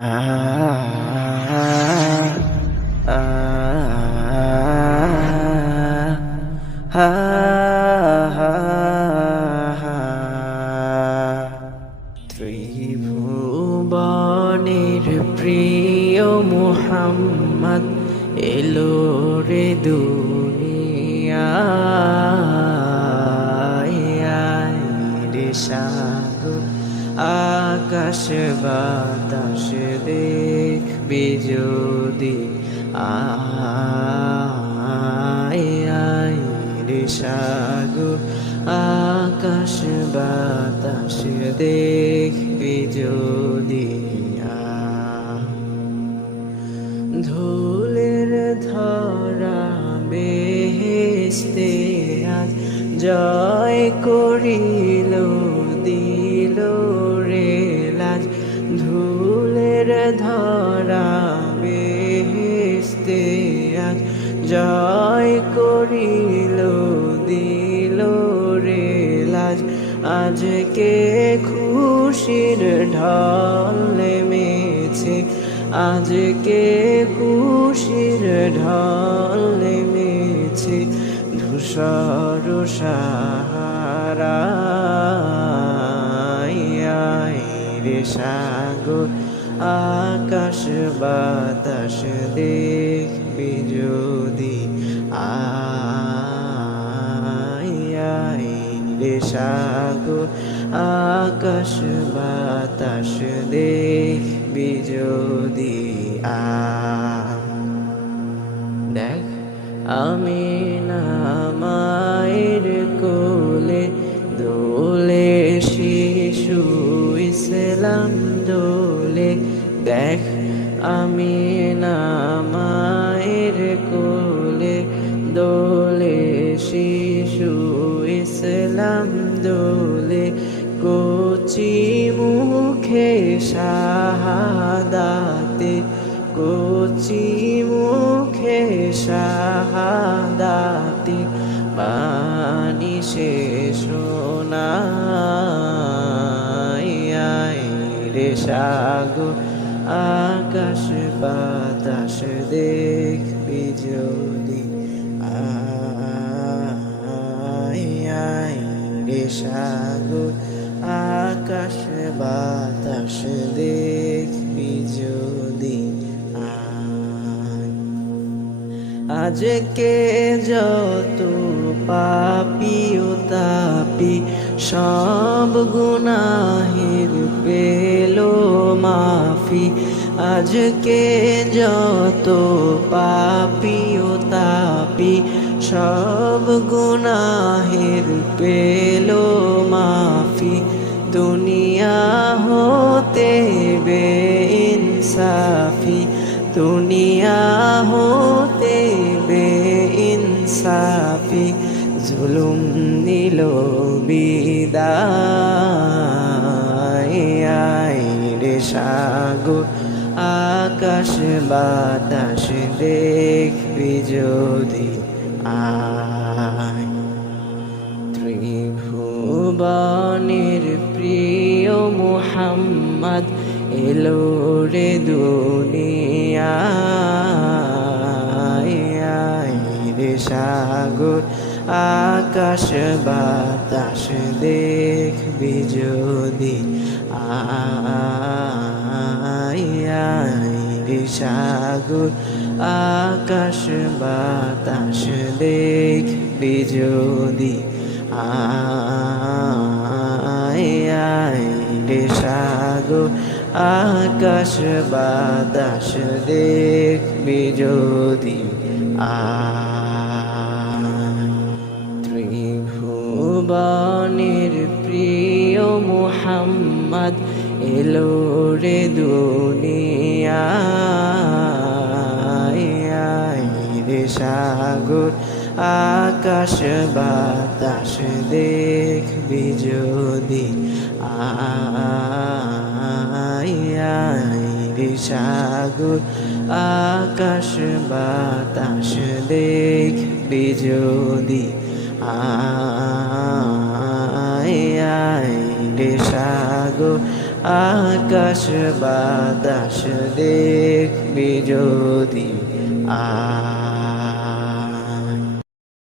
আ আ হা হা ত্রিভুবনের প্রিয় মুহাম্মদ এলো রে দুনিয়ায় রে সাগর আকাশ বাতাস দেখবি যদি আয় রে সাগর আকাশ বাতাস দেখবি যদি ধুলের ধরা বেহেশতে আজ জয় করিল দিল রে লাজ ধুলের ধরা বেহেশতে আজ জয় করিল দিল রে লাজ আজকে খুশির ঢল নেমেছে আজকে খুশির ঢল নেমেছে ধূসর সাহারা রে সাগর আকাশ বাতাস দেখবি যদি রে সাগর আকাশ বাতাস দেখবি যদি দেখ আমি না মায়ের কোলে দোলে শিশু ইসলাম দোলে দেখ আমি না মায়ের কোলে দোলে শিশু ইসলাম দোলে কচি মুখে শাহাদাতে কচি মুখে শাহাদাতে বাণী সে শোনায় রে সাগর আকাশ বাতাস দেখবি যদি রে সাগর আকাশ বাতাস দেখবি যদি আজকে যত পাপি ও তাপি সব গুনাহের পেলো মাফি আজকে যত পাপি ও তাপি সব গুনাহের পেলো মাফি দুনিয়া হতে বেইনসাফি দুনিয়া হতে বেইনসাফি জুলুম নিল বিদায় রে সাগর আকাশ বাতাস দেখবি যদি ত্রিভুবনের প্রিয় মুহাম্মদ এলো রে দুনিয়ায় রে সাগর আকাশ বাতাস দেখবি যদি রে সাগর আকাশ বাতাস দেখবি যদি রে সাগর আকাশ বাতাস দেখবি যদি ত্রিভুবনের প্রিয় মুহাম্মদ এলো রে দুনিয়ায় রে সাগর আকাশ বাতাস দেখবি যদি রে সাগর আকাশ বাতাস দেখবি যদি রে সাগর আকাশ বাতাস দেখবি যদি